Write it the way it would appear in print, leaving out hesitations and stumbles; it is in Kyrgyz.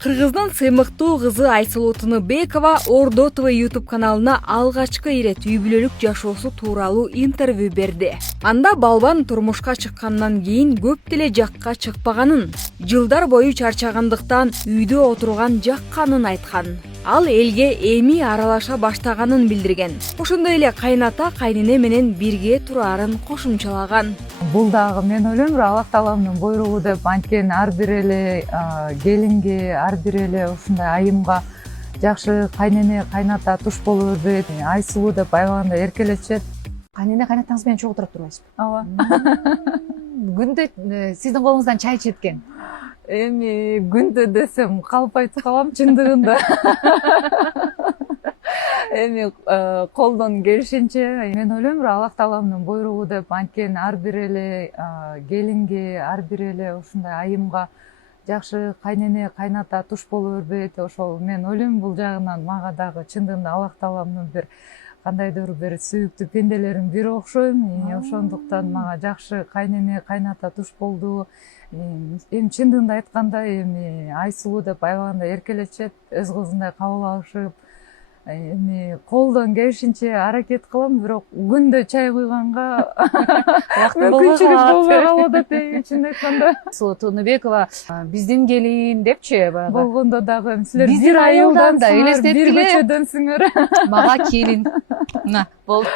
Кыргыздын сыймыктуу кызы Айсулуу Тыныбекова Ордо ТВ YouTube каналына алгачкы ирет үй бүлөлүк жашоосу тууралуу интервью берди. Анда балбан турмушка чыккандан кийин көп деле жакка чыкпаганын, жылдар бою чарчагандыктан үйдө отурган жакканын айткан. Ал элге эми аралаша баштаганын билдирген. Ошондой эле кайната кайнене менен бирге турарын кошумчалаган. Бул дагы мен ойлойм Аллах Тааланын буйругу деп, анткени ар бир эле келинге, ар бир эле ушундай айымга жакшы кайнене кайната туш боло бербейт. Айсулуу деп айлаганда эркелетишет. Кайнене кайнатаңыз менен чогуу туруп турбайсызбы? Ооба. Күндө сиздин колуңуздан чай ичет экен. Эми күндө десем калп айтып калам чындыгында. Эми колдон келишинче мен ойлойм Аллах Тааланын буйругу деп, анткени ар бир эле келинге, ар бир эле ушундай айымга жакшы кайнене кайната туш боло бербейт. Ошол мен ойлойм бул жагынан мага дагы чындыгында Аллах Тааланын бир кандайдыр бир сүйүктүү пенделердин бири окшойм. Ошондуктан мага жакшы кайнене кайната туш болду. Эми чындыгында айтканда эми Айсулуу деп айлаганда эркелетишет, өз кызындай кабыл алышып. Эми колдон келишинче аракет кылам, бирок күндө чай куйганга мүмкүнчүлүк болбой калып атат чын айтканда. Айсулуу Тыныбекова биздин келин депчи баягы. Болгондо дагы силер Биздин бир айылдан да бир элестеткиле. көчөдөнсүңөр. Мага келин. Мына болду.